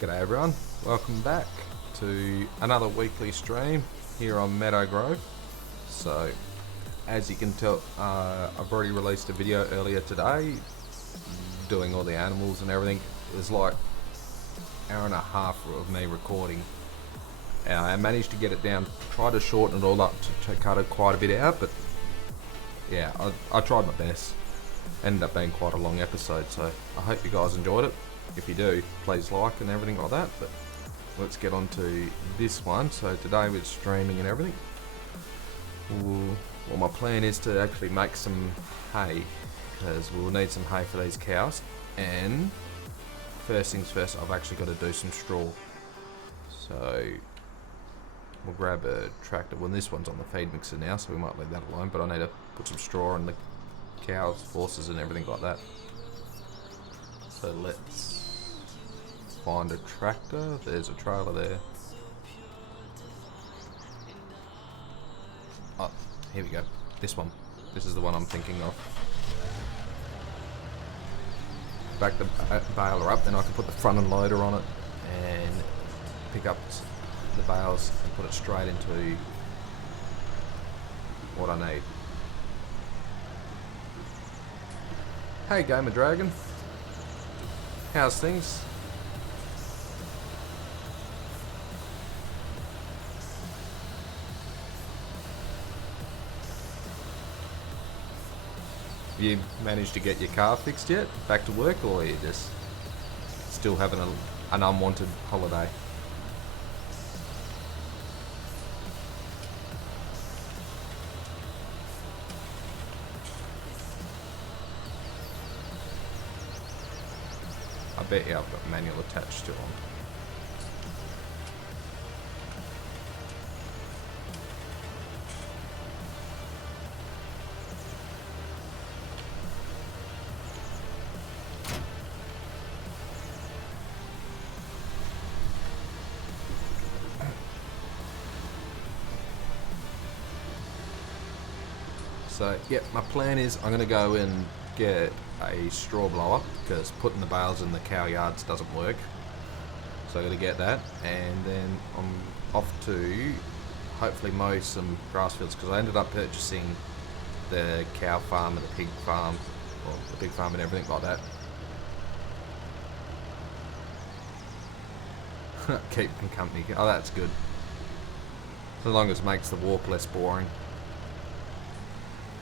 G'day everyone, welcome back to another weekly stream here on Meadow Grove. So, as you can tell, I've already released a video earlier today doing all the animals and everything. It was like an hour and a half of me recording. I managed to get it down, tried to shorten it all up to cut it quite a bit out, but yeah, I tried my best. Ended up being quite a long episode, so I hope you guys enjoyed it. If you do, please like and everything like that. But let's get on to this one. So today we're streaming and everything. Well, my plan is to actually make some hay, because we'll need some hay for these cows. And first things first, I've actually got to do some straw. So we'll grab a tractor. Well, this one's on the feed mixer now, so we might leave that alone. But I need to put some straw on the cows, horses and everything like that. So let's find a tractor. There's a trailer there. Oh, here we go. This one. This is the one I'm thinking of. Back the baler up, then I can put the front end loader on it and pick up the bales and put it straight into what I need. Hey Gamer Dragon, how's things? You managed to get your car fixed yet? Back to work, or are you just still having an unwanted holiday? I bet you I've got manual attached to them. So, yep, my plan is I'm going to go and get a straw blower, because putting the bales in the cow yards doesn't work. So I'm going to get that, and then I'm off to hopefully mow some grass fields, because I ended up purchasing the cow farm and the pig farm, or the pig farm and everything like that. Keep them company. Oh, that's good. So long as it makes the walk less boring.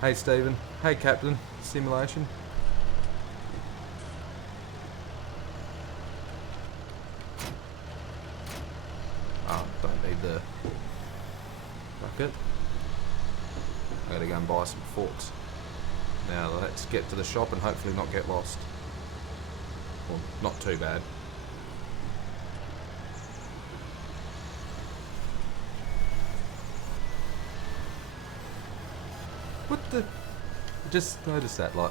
Hey Stephen, hey Captain, Simulation. Oh, don't need the bucket. I gotta go and buy some forks. Now let's get to the shop and hopefully not get lost. Well, not too bad. What the? Just noticed that, like.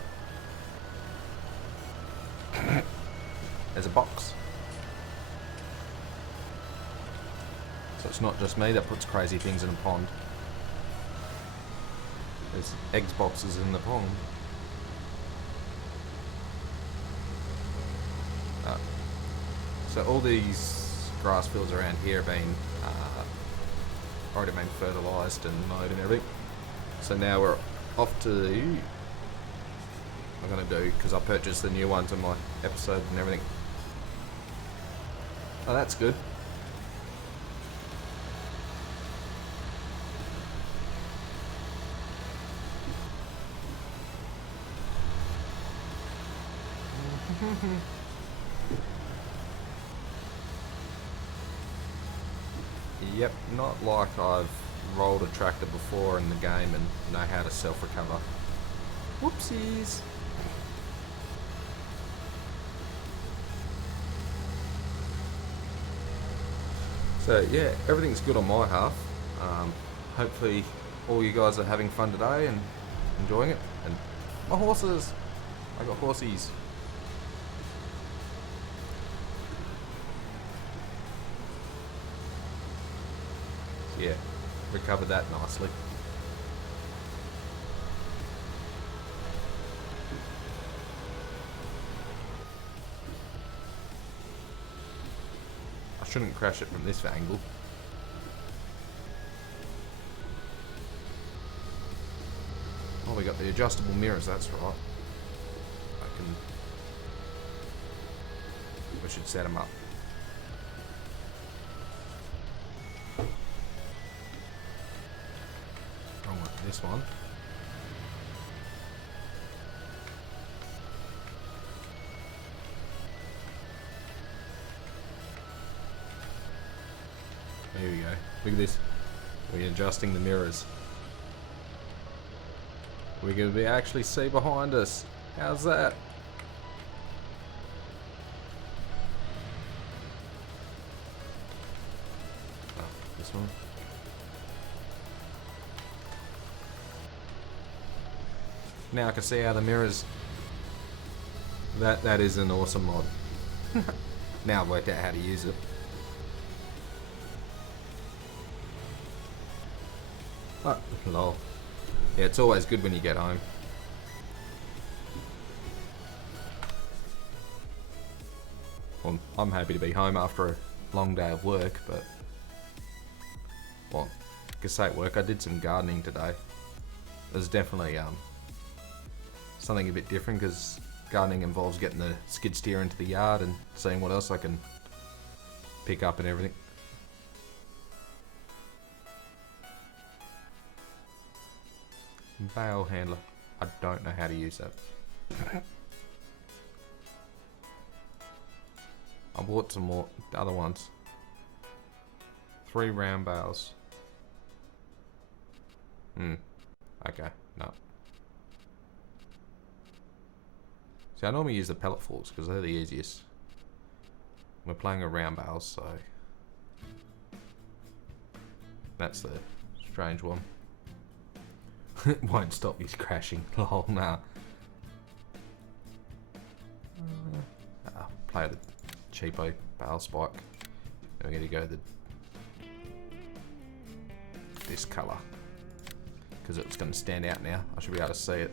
There's a box. So it's not just me that puts crazy things in a pond. There's eggs boxes in the pond. So all these grass fields around here have been already been fertilised and mowed and everything. So now we're off to the, I'm going to do, because I purchased the new ones on my episode and everything. Oh, that's good. Yep, not like I've rolled a tractor before in the game and know how to self-recover. Whoopsies! So yeah, everything's good on my half. Hopefully all you guys are having fun today and enjoying it. And my horses! I got horsies. Yeah, recovered that nicely. shouldn't crash it from this angle. Oh, we got the adjustable mirrors, that's right. We should set them up. Wrong one, this one. There we go. Look at this. We're adjusting the mirrors. We're going to be actually see behind us. How's that? Oh, this one. Now I can see how the mirrors. That is an awesome mod. Now I've worked out how to use it. Oh, lol. Yeah, it's always good when you get home. Well, I'm happy to be home after a long day of work, but... Well, I can say at work, I did some gardening today. There's definitely something a bit different, because gardening involves getting the skid steer into the yard and seeing what else I can pick up and everything. Bale handler. I don't know how to use that. I bought some more other ones. 3 round bales. Okay, no. See, I normally use the pellet forks because they're the easiest. We're playing a round bales, so that's the strange one. It won't stop you crashing. Lol, nah. Play the cheapo bale spike. Then we're going to go this colour, because it's going to stand out now. I should be able to see it.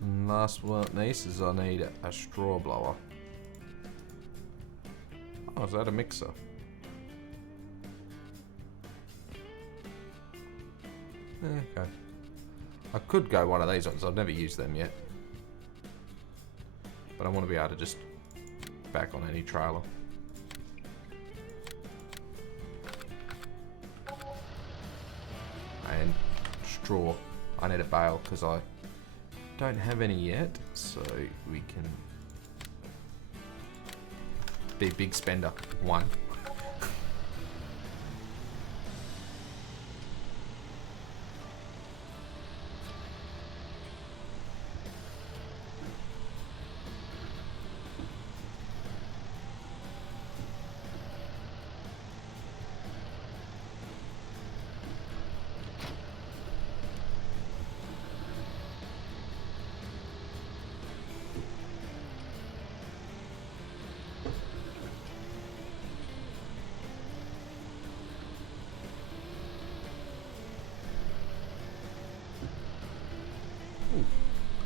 And last one of these is I need a straw blower. Oh, is that a mixer? Okay. I could go one of these ones. I've never used them yet, but I want to be able to just back on any trailer. And straw. I need a bale because I don't have any yet, so we can be big spender. 1.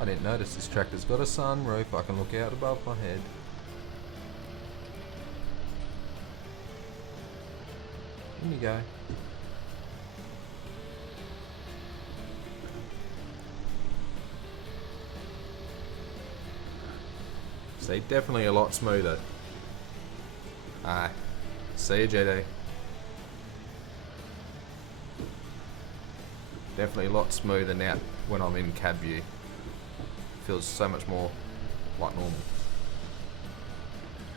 I didn't notice this tractor's got a sunroof. I can look out above my head. In you go. See, definitely a lot smoother. Alright. See you, JD. Definitely a lot smoother now when I'm in cab view. Feels so much more like normal.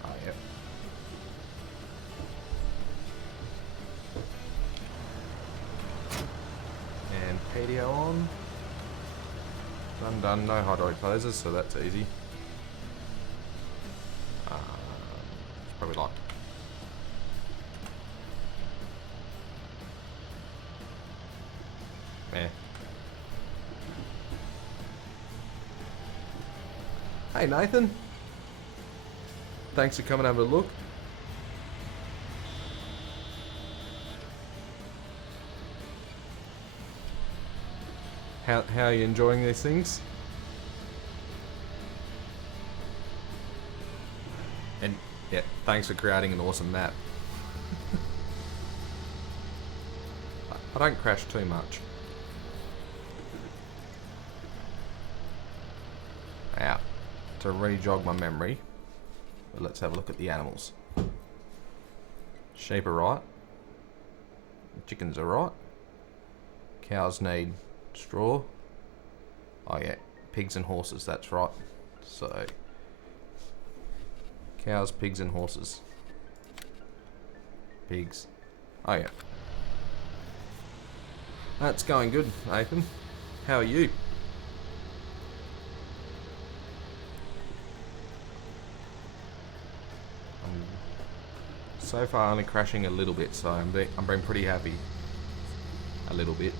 Oh, yep. And PDO on. Done, no hydraulic closers, so that's easy. It's probably like... Meh. Hey Nathan, thanks for coming over to look. How are you enjoying these things? And yeah, thanks for creating an awesome map. I don't crash too much. Now, to re-jog my memory, let's have a look at the animals. Sheep are right. Chickens are right. Cows need straw. Oh yeah, pigs and horses, that's right. So, cows, pigs and horses. Pigs. Oh yeah. That's going good, Nathan. How are you? I'm so far only crashing a little bit, so I'm being pretty happy. A little bit.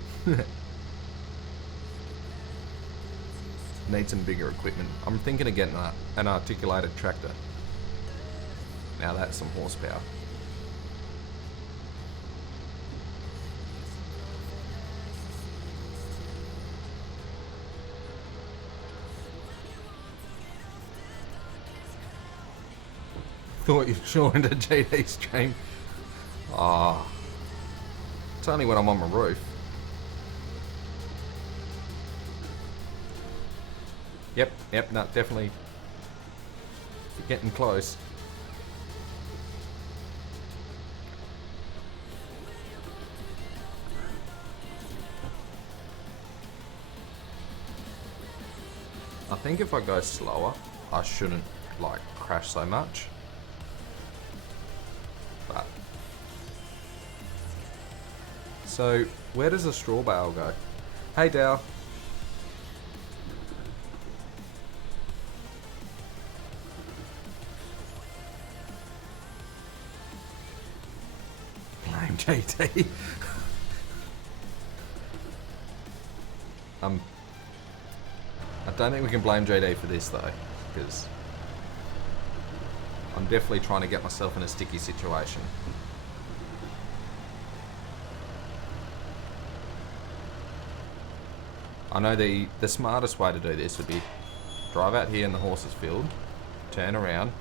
Need some bigger equipment. I'm thinking of getting an articulated tractor. Now that's some horsepower. Thought you joined a GD stream. Ah, it's only when I'm on my roof. Yep, no, definitely. You're getting close. I think if I go slower, I shouldn't like crash so much. But so where does the straw bale go? Hey Dow. Blame JT. I don't think we can blame JD for this though, because I'm definitely trying to get myself in a sticky situation. I know the smartest way to do this would be drive out here in the horses field, turn around,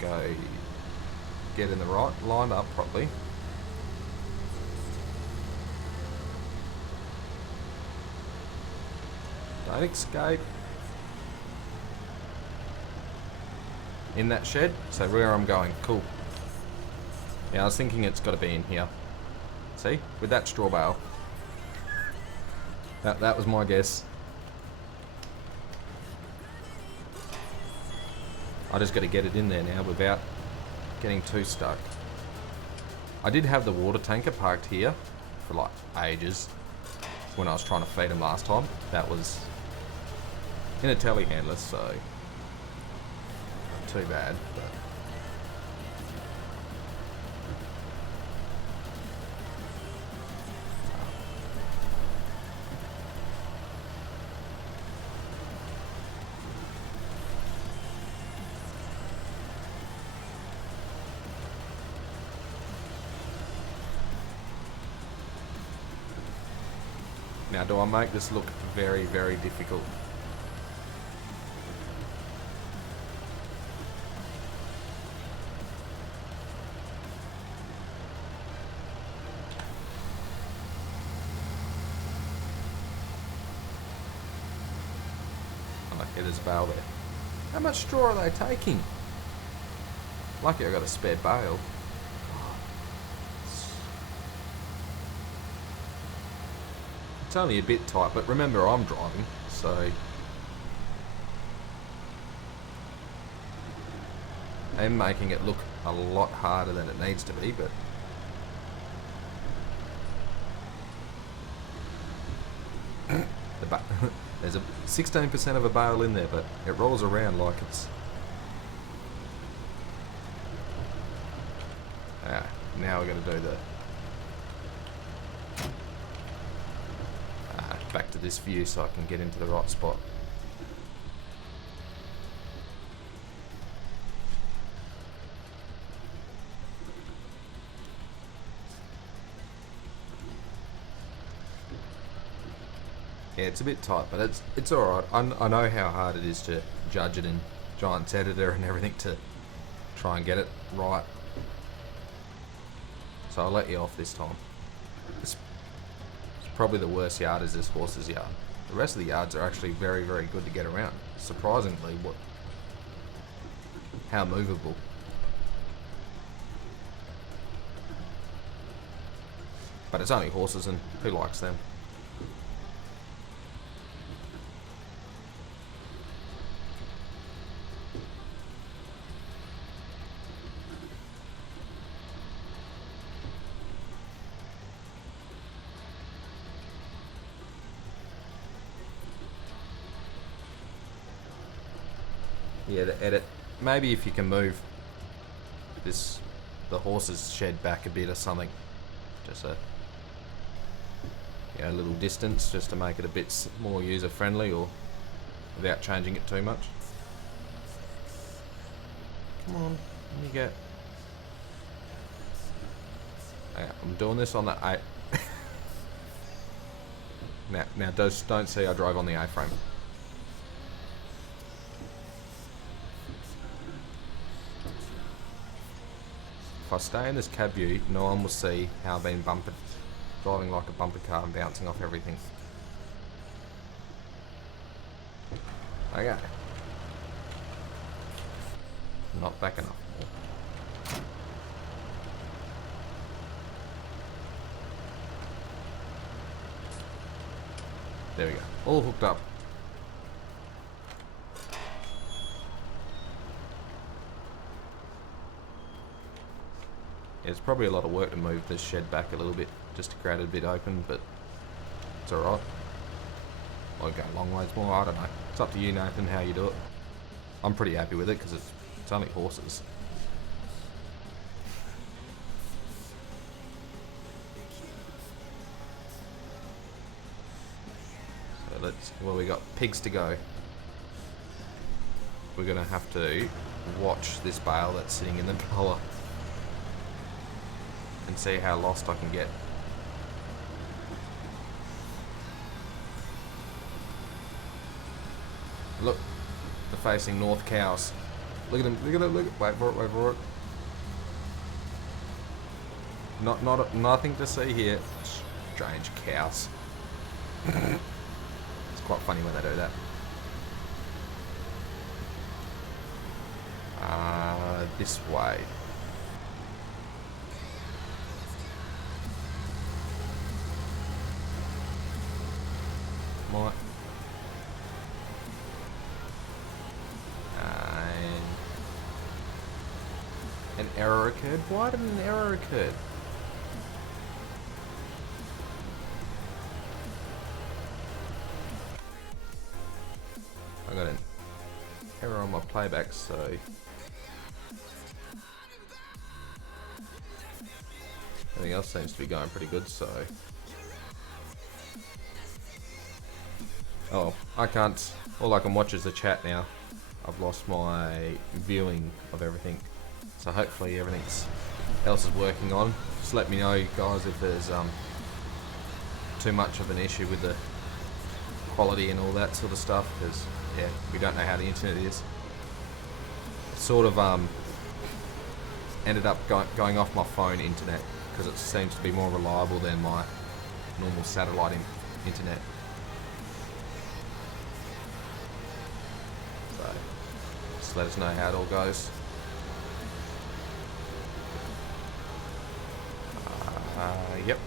go get in the right, line up properly. Don't escape. In that shed, so where I'm going, cool. Yeah, I was thinking it's got to be in here. See, with that straw bale. That was my guess. I just got to get it in there now without getting too stuck. I did have the water tanker parked here for like ages when I was trying to feed them last time. That was in a telehandler, so not too bad. But now, do I make this look very, very difficult? Okay, there's a bale there. How much straw are they taking? Lucky I got a spare bale. It's only a bit tight, but remember I'm driving, so I'm making it look a lot harder than it needs to be, but there's a 16% of a bale in there, but it rolls around like it's now we're going to do the back to this view so I can get into the right spot. Yeah, it's a bit tight, but it's alright. I know how hard it is to judge it in Giant's Editor and everything to try and get it right. So I'll let you off this time. It's probably the worst yard is this horse's yard. The rest of the yards are actually very, very good to get around. Surprisingly, how movable. But it's only horses, and who likes them? Yeah, the edit. Maybe if you can move the horse's shed back a bit or something, just a little distance, just to make it a bit more user friendly, or without changing it too much. Come on, let me get. Okay, I'm doing this on the A. now, don't see I drove on the A-frame. If I stay in this cab view, no one will see how I've been driving like a bumper car and bouncing off everything. Okay. Not back enough. There we go. All hooked up. It's probably a lot of work to move this shed back a little bit, just to create it a bit open, but it's alright. I'll go a long ways more, I don't know. It's up to you, Nathan, how you do it. I'm pretty happy with it, because it's only horses. So we got pigs to go. We're going to have to watch this bale that's sitting in the collar and see how lost I can get. Look, they're facing north cows. Look at them, look at them, look at, wait for it. Nothing to see here. Strange cows. It's quite funny when they do that. This way. Might. An error occurred? Why did an error occur? I got an error on my playback, so everything else seems to be going pretty good, so oh, I can't, all I can watch is the chat now. I've lost my viewing of everything, so hopefully everything else is working on. Just let me know, guys, if there's too much of an issue with the quality and all that sort of stuff, because yeah, we don't know how the internet is. Sort of ended up going off my phone internet, because it seems to be more reliable than my normal satellite internet. So just let us know how it all goes. Yep.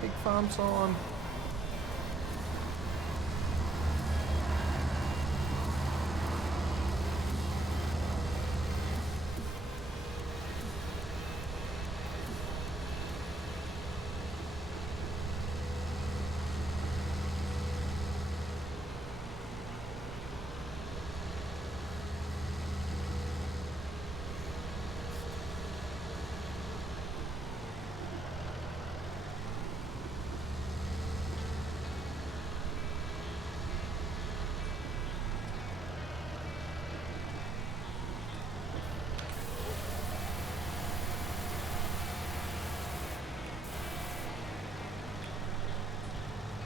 Pig farm time.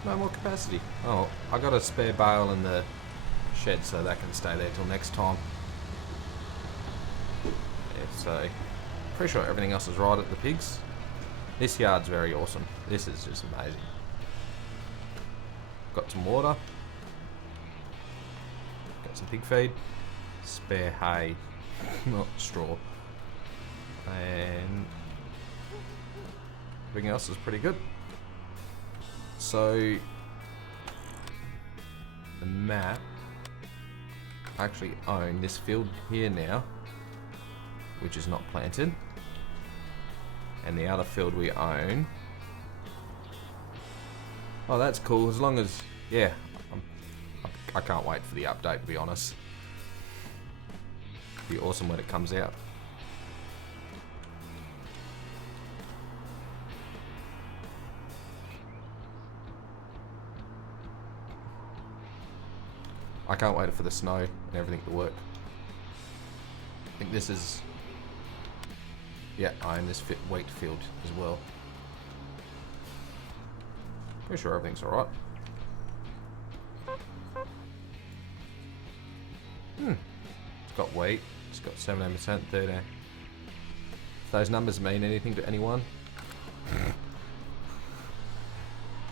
No more capacity. Oh, I got a spare bale in the shed, so that can stay there till next time. So, pretty sure everything else is right at the pigs. This yard's very awesome. This is just amazing. Got some water. Got some pig feed. Spare hay. Not straw. And everything else is pretty good. So, the map, I actually own this field here now, which is not planted. And the other field we own. Oh, that's cool. As long as, yeah, I can't wait for the update, to be honest. It'll be awesome when it comes out. I can't wait for the snow and everything to work. I think this is, yeah, I own this wheat field as well. Pretty sure everything's alright. It's got wheat, it's got 17%, 13. If those numbers mean anything to anyone,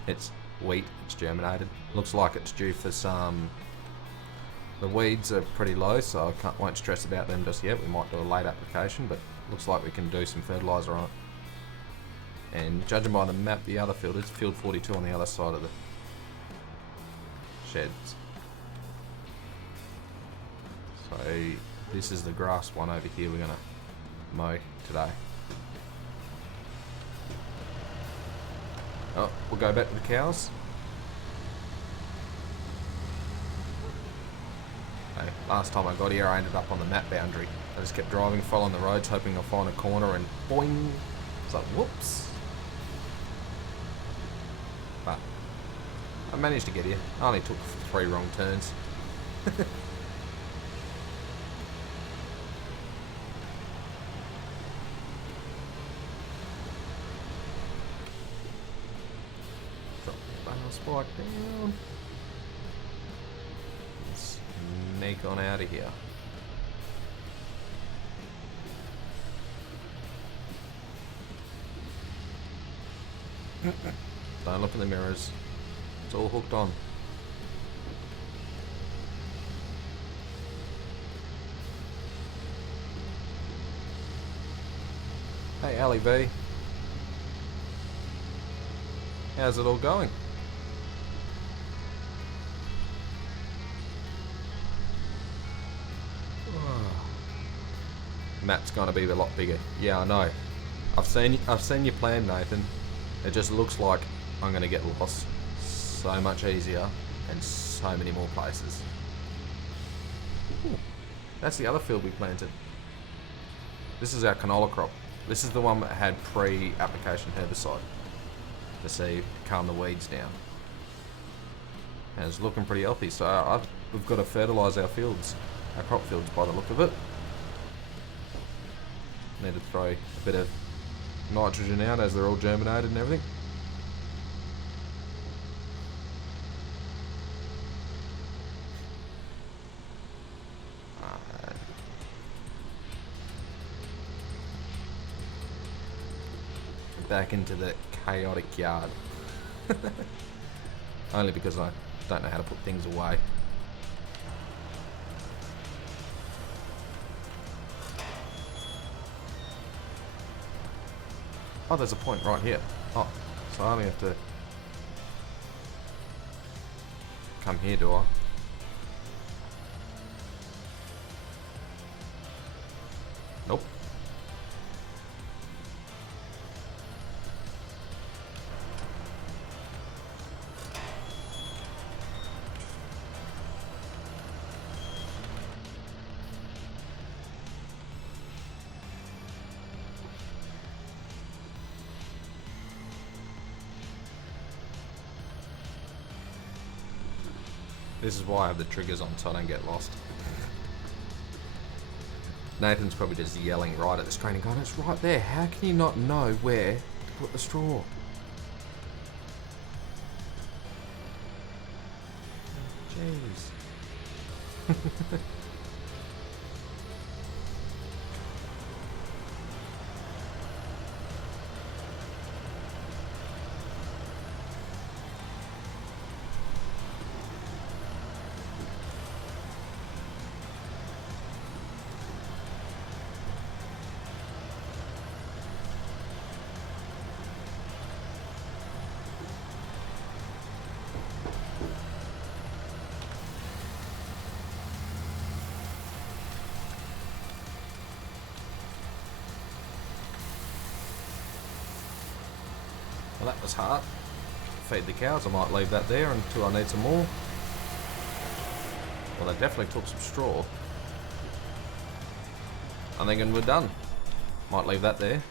it's wheat, it's germinated. Looks like it's due for some. The weeds are pretty low, so I won't stress about them just yet. We might do a late application, but looks like we can do some fertiliser on it. And judging by the map, the other field is field 42 on the other side of the sheds. So this is the grass one over here we're going to mow today. Oh, we'll go back to the cows. Last time I got here, I ended up on the map boundary. I just kept driving, following the roads, hoping I'll find a corner, and boing! It's like, whoops! But I managed to get here. I only took 3 wrong turns. Drop the bale spike down. Sneak on out of here. Don't look in the mirrors. It's all hooked on. Hey, Ali V. How's it all going? Map's gonna be a lot bigger. Yeah, I know. I've seen your plan, Nathan. It just looks like I'm gonna get lost so much easier and so many more places. Ooh, that's the other field we planted. This is our canola crop. This is the one that had pre-application herbicide to see calm the weeds down. And it's looking pretty healthy, so we've got to fertilise our fields, our crop fields by the look of it. Need to throw a bit of nitrogen out as they're all germinated and everything. Back into the chaotic yard. Only because I don't know how to put things away. Oh, there's a point right here. Oh, so I only have to come here, do I? Nope. This is why I have the triggers on so I don't get lost. Nathan's probably just yelling right at the screen and going, it's right there, how can you not know where to put the straw? Jeez. Well, that was hard. Feed the cows. I might leave that there until I need some more. Well, they definitely took some straw. I'm thinking we're done. Might leave that there.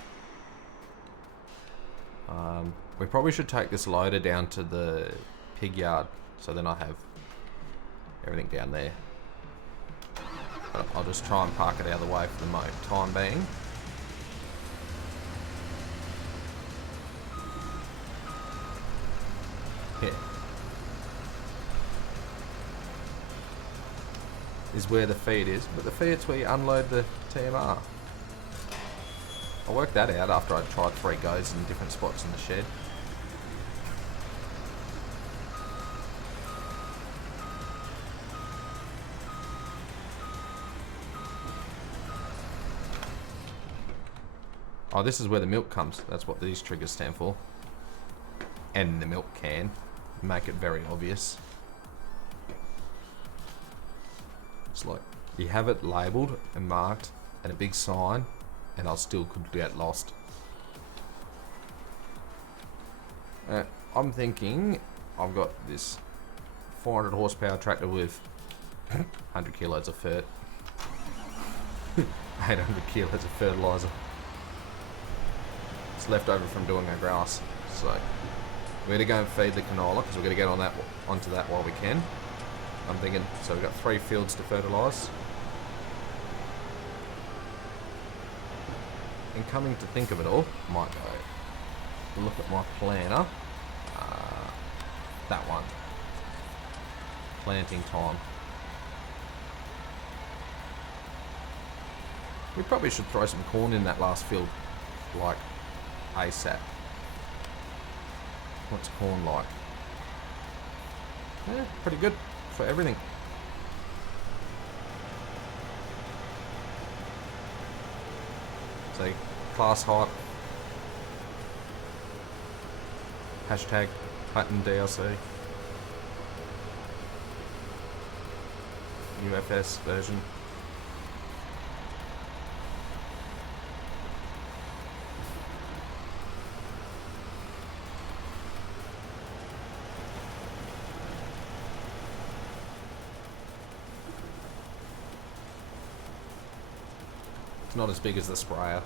We probably should take this loader down to the pig yard, so then I have everything down there. But I'll just try and park it out of the way for the time being. Yeah. Is where the feed is, but the feed's where you unload the TMR. I worked that out after I tried 3 goes in different spots in the shed. Oh, this is where the milk comes. That's what these triggers stand for. And the milk can. Make it very obvious. It's like, you have it labelled and marked and a big sign, and I still could get lost. I'm thinking I've got this 400 horsepower tractor with 100 kilos of fert. 800 kilos of fertiliser. It's left over from doing our grass. So we're going to go and feed the canola because we're going to get onto that while we can. I'm thinking, so we've got 3 fields to fertilise. And coming to think of it all, I might go look at my planner. That one. Planting time. We probably should throw some corn in that last field, like ASAP. What's corn like? Yeah, pretty good for everything. So, class hype. Hashtag Hutton DLC. UFS version. It's not as big as the sprayer.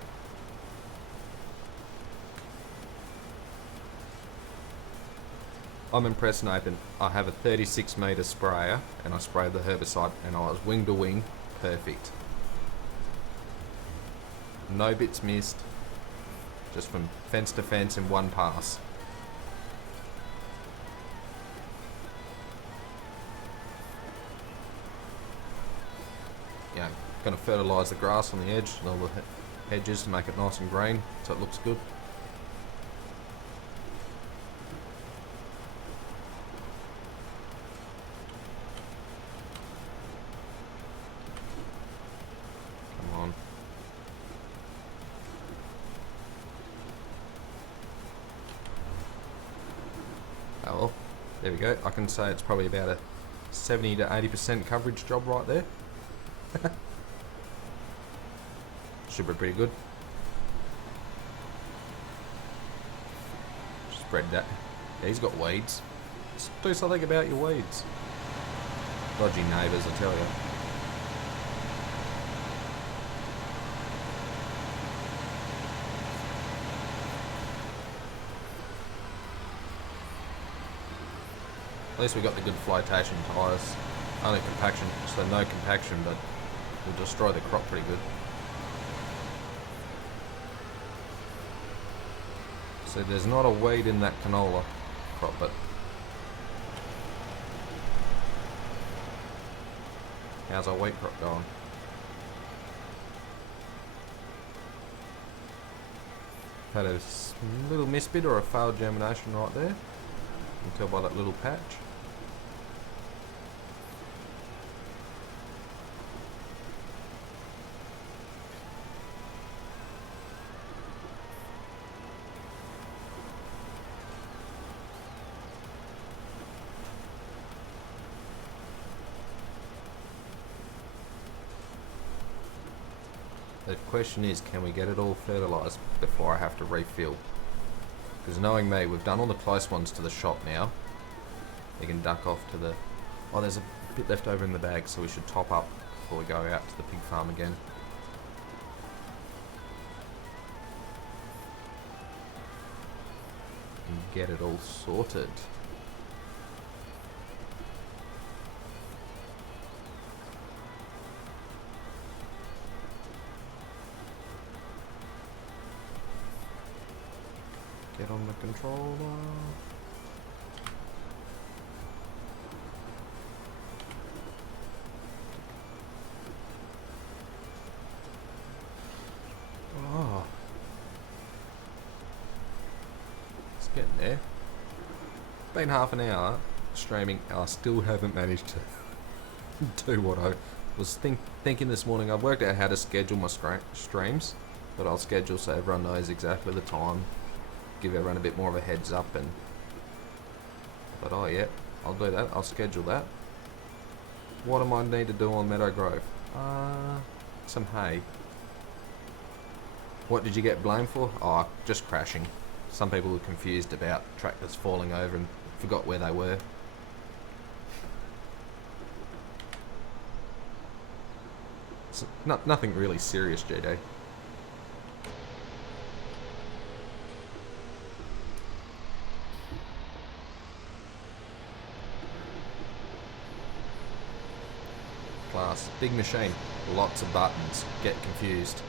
I'm impressed, Nathan. I have a 36 metre sprayer and I sprayed the herbicide and I was wing to wing perfect. No bits missed. Just from fence to fence in one pass. Yeah, going to fertilise the grass on the edge and all the hedges to make it nice and green so it looks good. Come on. Oh well, there we go. I can say it's probably about a 70 to 80% coverage job right there. Should be pretty good. Spread that. Yeah, he's got weeds. Let's do something about your weeds. Dodgy neighbours, I tell you. At least we got the good flotation tyres. Only compaction, so no compaction, but will destroy the crop pretty good. So there's not a weed in that canola crop, but how's our wheat crop going? Had a little misbit or a failed germination right there. You can tell by that little patch. The question is, can we get it all fertilised before I have to refill? Because knowing me, we've done all the close ones to the shop now. You can duck off to the... Oh, there's a bit left over in the bag, so we should top up before we go out to the pig farm again. And get it all sorted. Get on the controller. Oh. It's getting there. Been half an hour streaming. I still haven't managed to do what I was thinking this morning. I've worked out how to schedule my streams, but I'll schedule so everyone knows exactly the time. Give everyone a bit more of a heads up, and but oh yeah, I'll do that. I'll schedule that. What am I need to do on Meadow Grove? Some hay. What did you get blamed for? Oh, just crashing. Some people were confused about tractors falling over and forgot where they were. It's nothing really serious, GD. Class, big machine, lots of buttons, get confused.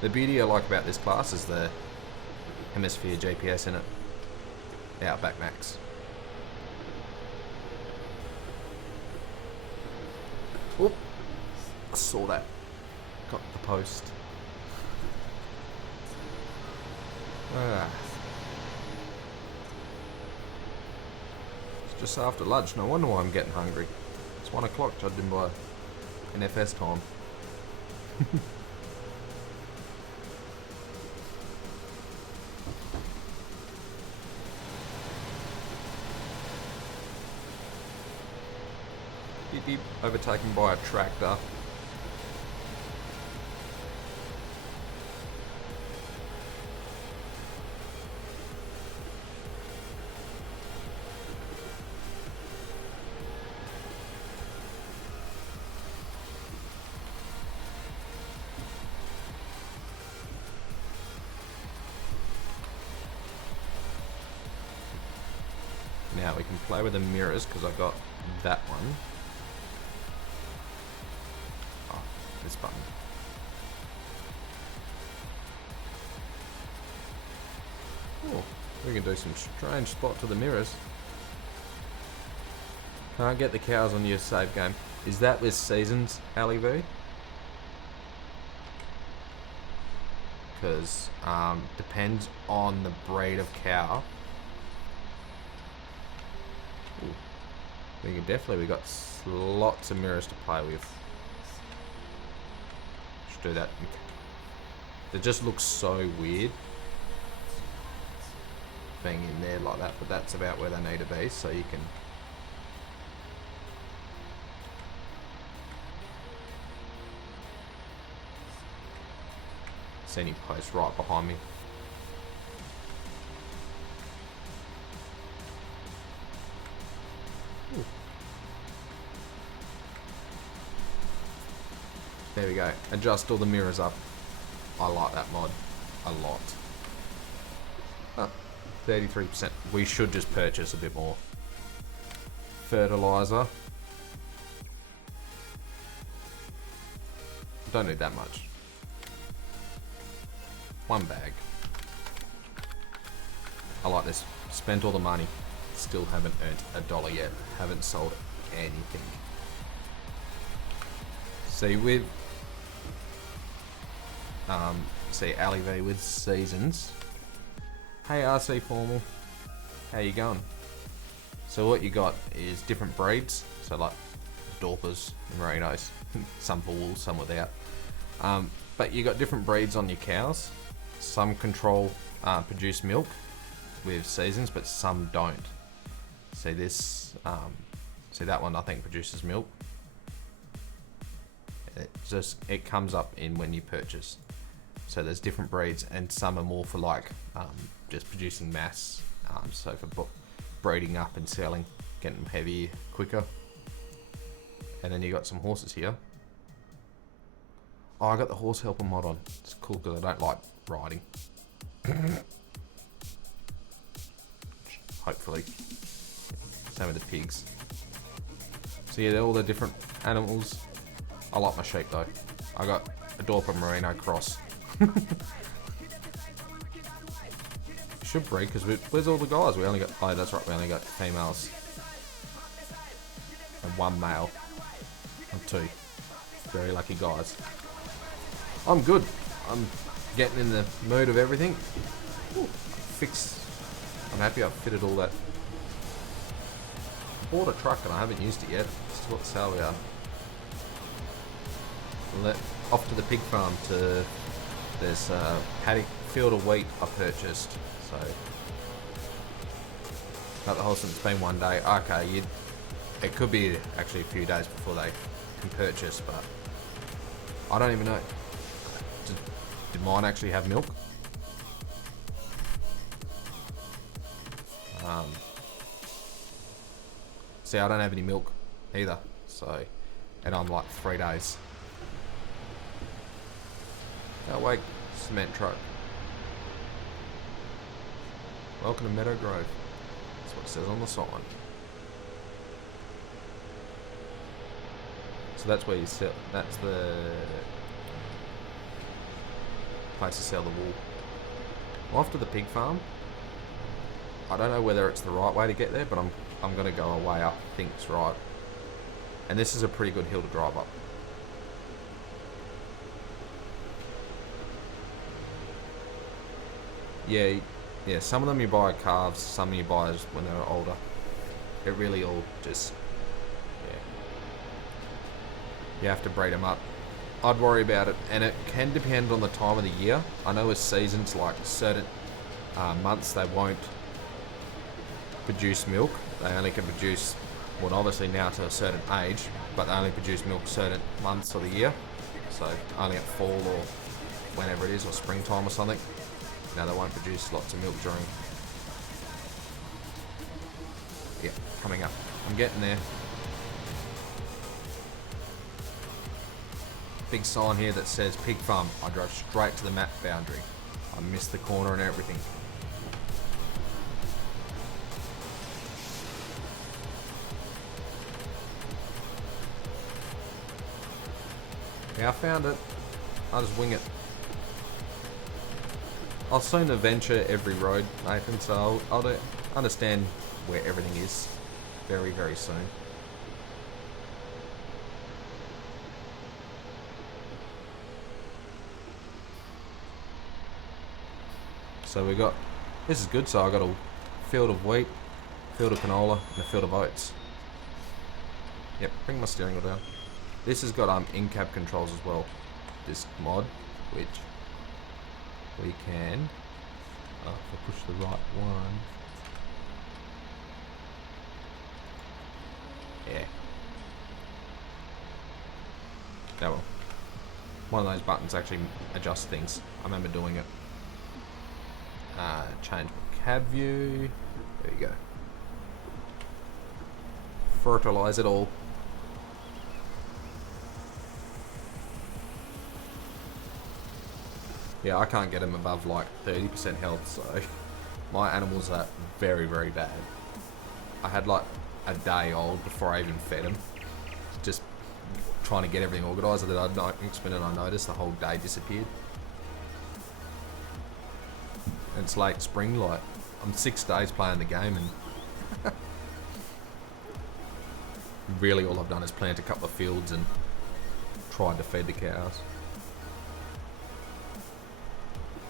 The beauty I like about this class is the hemisphere GPS in it. Outback Max. Oop, I saw that. Got the post. It's just after lunch, no wonder why I'm getting hungry. It's 1 o'clock, judging by an FS time. Beep beep, overtaken by a tractor. Now we can play with the mirrors because I got that one. Oh, this button. Oh, we can do some strange spot to the mirrors. Can't get the cows on your save game. Is that with seasons, Ali V? Because depends on the breed of cow. Ooh. We got lots of mirrors to play with. Should do that. It just looks so weird being in there like that, but that's about where they need to be, so you can see any post right behind me. Ooh. There we go. Adjust all the mirrors up. I like that mod a lot. Oh, 33%. We should just purchase a bit more fertilizer. Don't need that much. One bag. I like this. Spent all the money. Still haven't earned $1 yet. Haven't sold anything. See, with Ali V with seasons. Hey RC Formal, how you going? So what you got is different breeds. So like Dorpers and Merinos, some for wool, some without. But you got different breeds on your cows. Some control produce milk with seasons, but some don't. See this? See that one? I think produces milk. It comes up in when you purchase. So there's different breeds, and some are more for like just producing mass. So for breeding up and selling, getting them heavier quicker. And then you got some horses here. Oh, I got the horse helper mod on. It's cool because I don't like riding. Hopefully. Same with the pigs. So yeah, they're all the different animals. I like my sheep though. I got a Dorper Merino cross. Should breed because where's all the guys? We only got, oh that's right, we only got females. And one male. And two. Very lucky guys. I'm good. I'm getting in the mood of everything. Ooh, I'm happy I've fitted all that. Bought a truck and I haven't used it yet. Still got the sale we are. Off to the pig farm to there's a paddock field of wheat I purchased. So got the whole thing. It's been one day. Okay, it could be actually a few days before they can purchase, but I don't even know. Did mine actually have milk? See, I don't have any milk either, so, and I'm like 3 days. Oh wait, cement truck. Welcome to Meadow Grove. That's what it says on the sign. So that's where you sell, that's the place to sell the wool. Well, off to the pig farm. I don't know whether it's the right way to get there, but I'm gonna go a way up. I think it's right. And this is a pretty good hill to drive up. Yeah, some of them you buy calves, some you buy when they're older. It really all just, yeah. You have to breed them up. I'd worry about it, and it can depend on the time of the year. I know with seasons, like certain months, they won't produce milk. They only can produce, well, obviously now to a certain age, but they only produce milk certain months of the year. So only at fall or whenever it is, or springtime or something. Now they won't produce lots of milk during. Yeah, coming up. I'm getting there. Big sign here that says pig farm. I drove straight to the map boundary. I missed the corner and everything. Yeah, I found it. I'll just wing it. I'll soon adventure every road, Nathan, so I'll understand where everything is very, very soon. So we got, this is good, so I got a field of wheat, field of canola, and a field of oats. Yep, bring my steering wheel down. This has got in-cab controls as well, this mod, which we can, if I push the right one, yeah, that will. One of those buttons actually adjusts things. I remember doing it. Change my cab view, there you go. Fertilize it all. Yeah, I can't get them above like 30% health, so my animals are very, very bad. I had like a day old before I even fed them. Just trying to get everything organised, and then next minute I noticed the whole day disappeared. And it's late spring, like I'm 6 days playing the game, and really all I've done is plant a couple of fields and tried to feed the cows.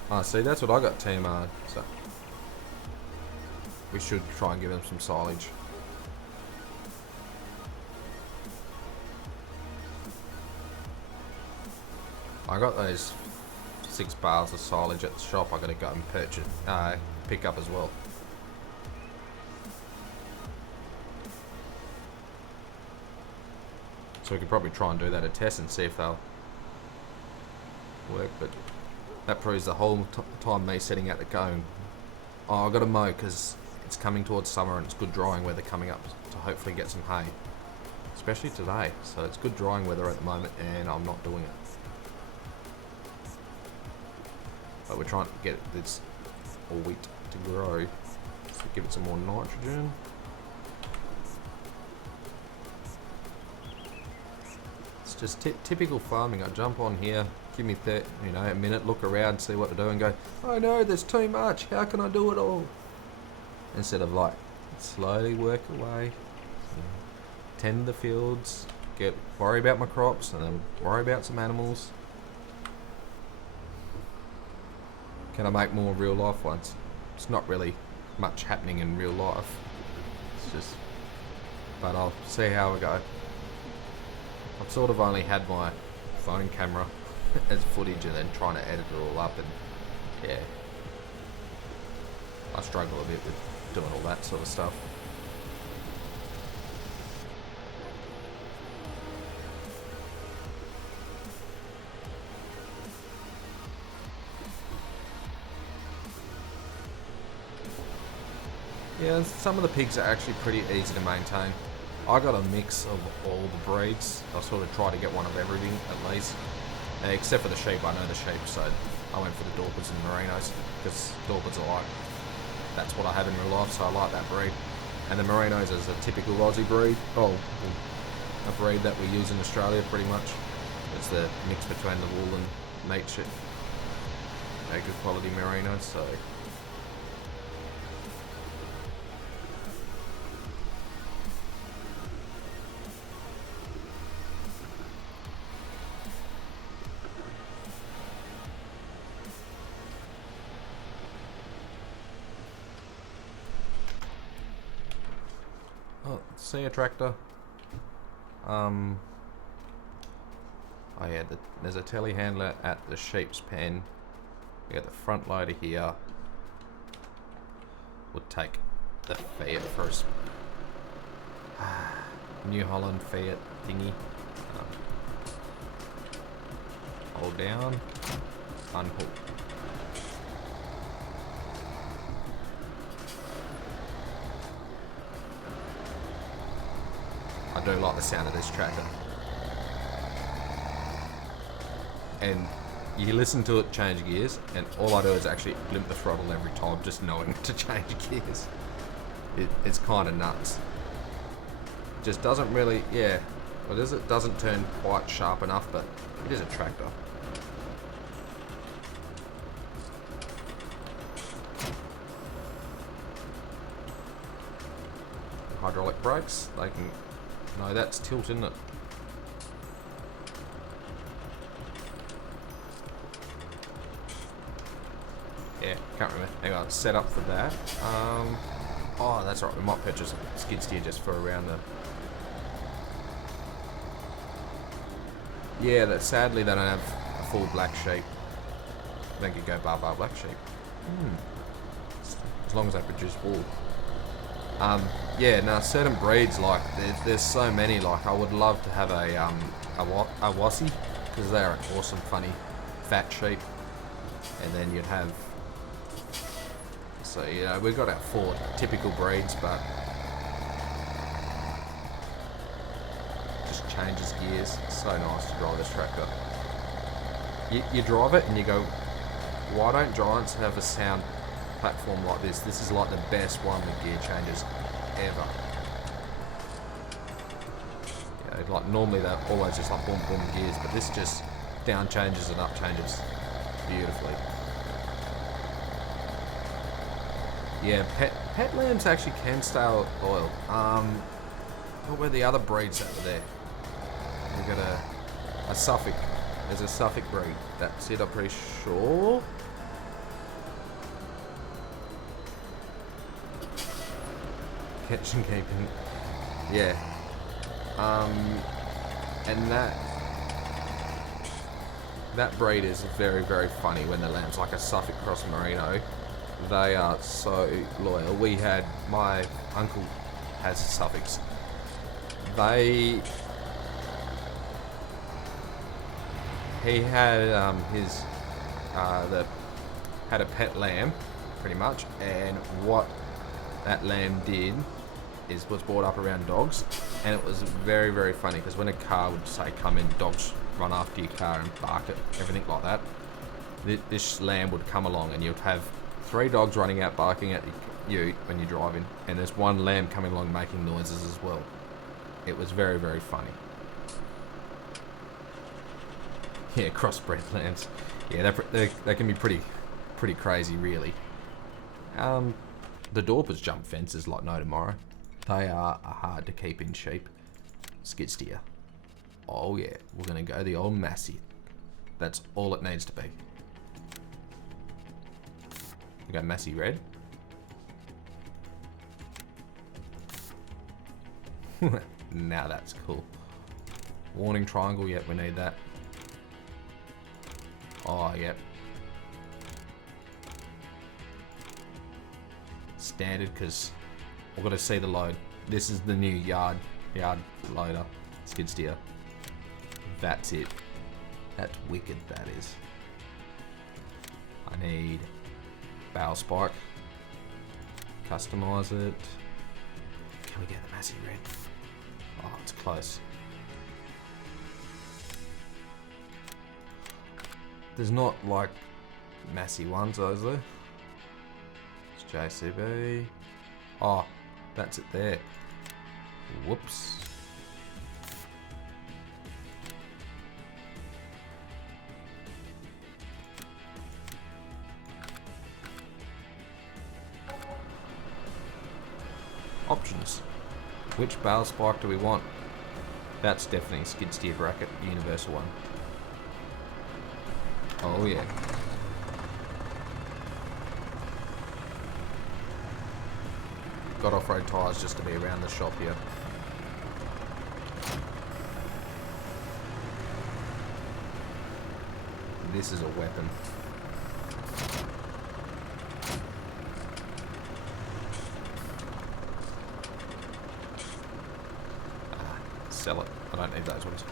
Ah, see, that's what I got, team. So we should try and give them some silage. I got those 6 bales of silage at the shop. I got to go and purchase, pick up as well. So we could probably try and do that a test and see if they'll work, but That proves the whole time me setting out the going, oh, I've got to mow because it's coming towards summer and it's good drying weather coming up to hopefully get some hay. Especially today, so it's good drying weather at the moment and I'm not doing it. But we're trying to get this wheat to grow, so give it some more nitrogen. It's just typical farming. I jump on here, give me a minute, look around, see what to do and go, oh no, there's too much, how can I do it all? Instead of like, slowly work away. Tend the fields, worry about my crops, and then worry about some animals. Can I make more real life ones? It's not really much happening in real life. It's just, but I'll see how we go. I've sort of only had my phone camera as footage and then trying to edit it all up, and yeah, I struggle a bit with doing all that sort of stuff. Yeah, some of the pigs are actually pretty easy to maintain. I got a mix of all the breeds. I sort of try to get one of everything at least. Except for the sheep, I know the sheep, so I went for the Dorpers and Merinos because Dorpers are like, that's what I have in real life, so I like that breed. And the Merinos is a typical Aussie breed. Oh, a breed that we use in Australia pretty much. It's the mix between the wool and meat shit. They're good quality Merinos, so. Oh, see a tractor. Oh yeah, there's a telehandler at the sheep's pen. We got the front loader here. We'll take the Fiat first. New Holland Fiat thingy. Hold down. Unhook. I do like the sound of this tractor. And you listen to it change gears, and all I do is actually limp the throttle every time, just knowing to change gears. It's kind of nuts. Just doesn't really, yeah. What is it? Doesn't turn quite sharp enough, but it is a tractor. Hydraulic brakes, they can. No, that's tilt, isn't it? Yeah, can't remember. Hang on, set up for that. Oh, that's right. We might purchase a skid steer just for around the. Yeah, that sadly they don't have a full black sheep. They could go bar black sheep. As long as they produce wool. Yeah, now certain breeds, like there's so many. Like I would love to have a Aussie, because they're an awesome, funny, fat sheep. And then you'd have. So yeah, we've got our 4 typical breeds, but just changes gears. It's so nice to drive this tractor. You drive it and you go, why don't Giants have a sound platform like this? This is like the best one with gear changes ever. You know, like normally they're always just like boom boom gears, but this just down changes and up changes beautifully. Yeah, pet lambs actually can stay loyal. What were the other breeds that were there? We've got a Suffolk. There's a Suffolk breed. That's it, I'm pretty sure. Catch and keeping. Yeah. And that breed is very, very funny when the lamb's like a Suffolk cross Merino. They are so loyal. My uncle has Suffolks. He had that had a pet lamb, pretty much, and what that lamb did was brought up around dogs, and it was very, very funny because when a car would say come in, dogs run after your car and bark at everything like that. This lamb would come along and you'd have 3 dogs running out barking at you when you're driving, and there's one lamb coming along making noises as well. It was very, very funny. Yeah, crossbred lambs. Yeah, they can be pretty crazy, really. The Dorpers jump fences like no tomorrow. They are hard to keep in sheep. Skid steer. Oh yeah, we're gonna go the old Massey. That's all it needs to be. We go Massey red. Now that's cool. Warning triangle, yep, we need that. Oh, yep. Standard, because I've got to see the load. This is the new yard loader, skid steer. That's it. That's wicked, that is. I need barrel spike. Customize it. Can we get the Massey red? Oh, it's close. There's not like Massey ones, those there. It's JCB. Oh, that's it there. Whoops. Options. Which barrel spike do we want? That's definitely skid steer bracket, universal one. Oh yeah. Got off-road tyres just to be around the shop here. This is a weapon. Sell it. I don't need those ones.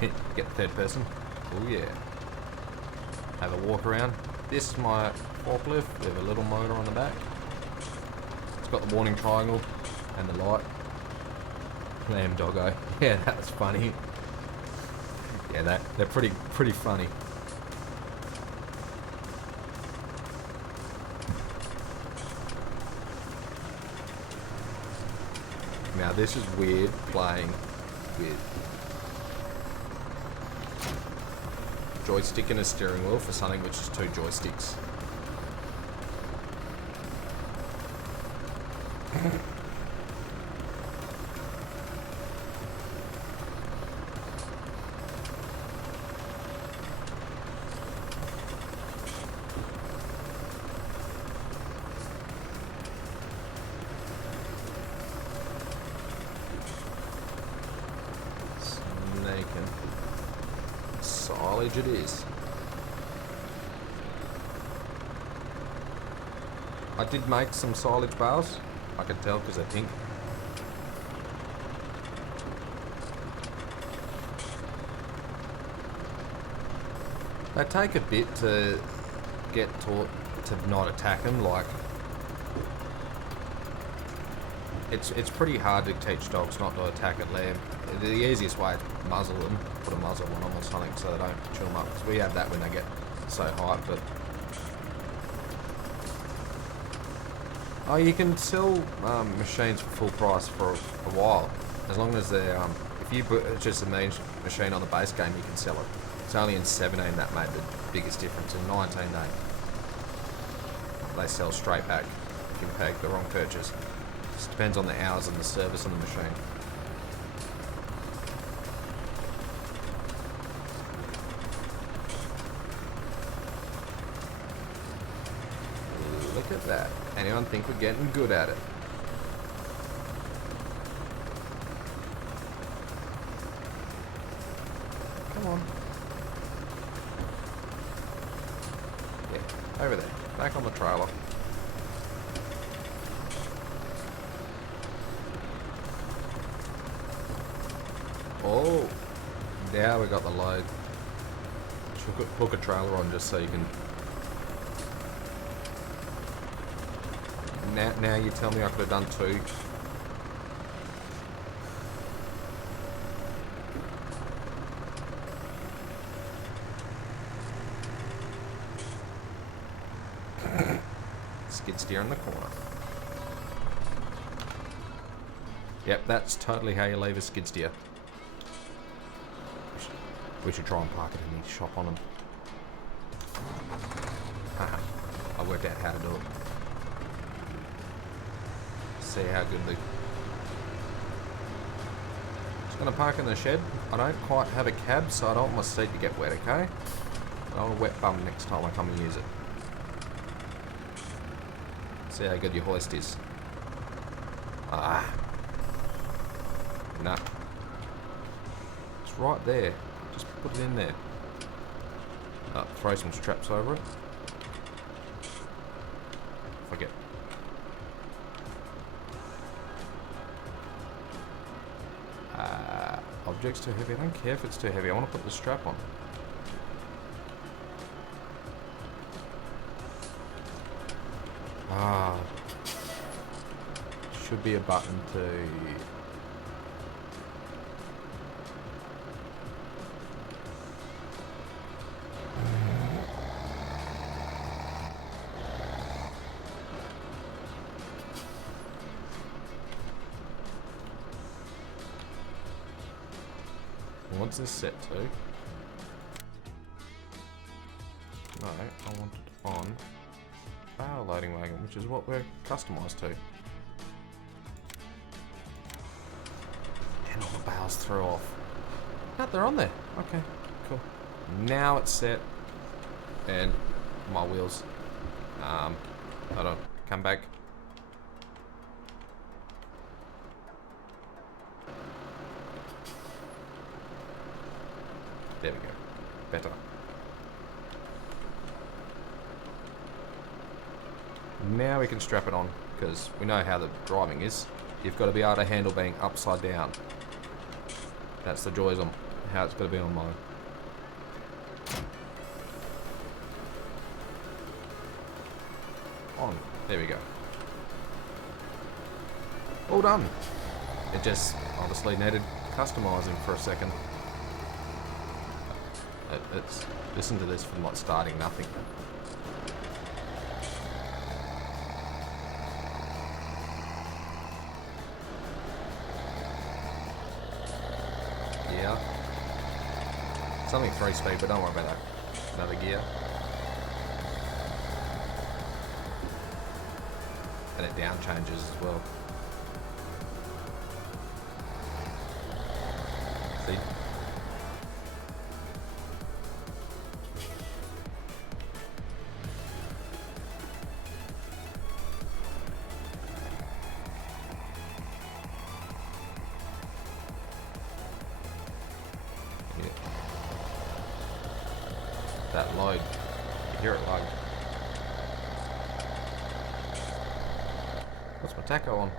Get the third person. Oh yeah. Have a walk around. This is my forklift. We have a little motor on the back. It's got the warning triangle and the light. Lamb doggo. Yeah, that was funny. Yeah, they're pretty funny. Now this is weird playing with joystick and a steering wheel for something which is 2 joysticks. Silage it is. I did make some silage bales. I could tell because they're pink. They take a bit to get taught to not attack them. Like it's pretty hard to teach dogs not to attack a lamb. The easiest way to muzzle them, put a muzzle on them or something so they don't chew them up. Because we have that when they get so hyped. But oh, you can sell machines for full price for a while, as long as they're if you purchase a machine on the base game, you can sell it. It's only in 17 that made the biggest difference. In 19 they sell straight back if you make the wrong purchase. Just depends on the hours and the service on the machine. Look at that. Anyone think we're getting good at it? Come on. Yeah, over there. Back on the trailer. Oh, now we got the load. hook a trailer on just so you can. Now you tell me I could have done 2. Skid steer in the corner. Yep, that's totally how you leave a skid steer. We should try and park it in the shop on them. Haha, I worked out how to do it. See how good the... Just gonna park in the shed. I don't quite have a cab, so I don't want my seat to get wet, okay? I want a wet bum next time I come and use it. See how good your hoist is. Ah. No. It's right there. Just put it in there. Throw some straps over it. Forget. Object's too heavy. I don't care if it's too heavy. I want to put the strap on. Should be a button to... What's this set to? No, I want it on bale loading wagon, which is what we're customised to. And all the bales throw off. Oh, they're on there. Okay, cool. Now it's set, and my wheels. Hold on, come back. There we go. Better. Now we can strap it on, because we know how the driving is. You've got to be able to handle being upside down. That's the joys on how it's got to be on mine. On. There we go. All done. It just obviously needed customizing for a second. It's listen to this from like starting nothing. Yeah. It's only 3-speed, but don't worry about that. Another gear. And it down changes as well. See? That load. You hear it load. What's my tacho on?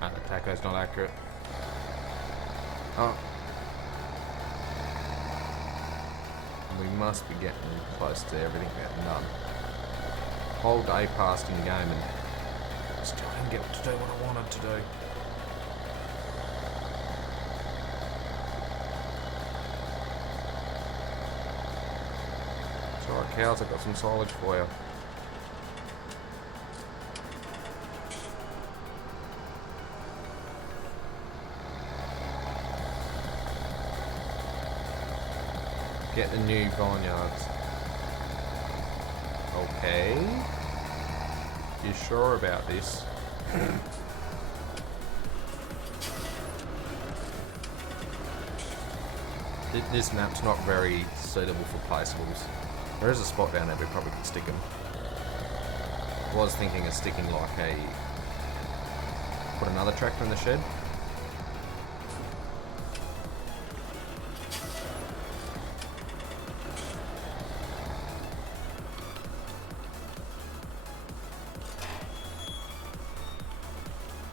Ah, the tacho's not accurate. Oh. We must be getting close to everything getting done. Whole day passed in the game and still didn't get to do what I wanted to do. Alright cows, I've got some silage for you. Get the new barnyards. Okay. You sure about this? This map's not very suitable for placeables. There is a spot down there we probably could stick them. I was thinking of sticking like a... Put another tractor in the shed.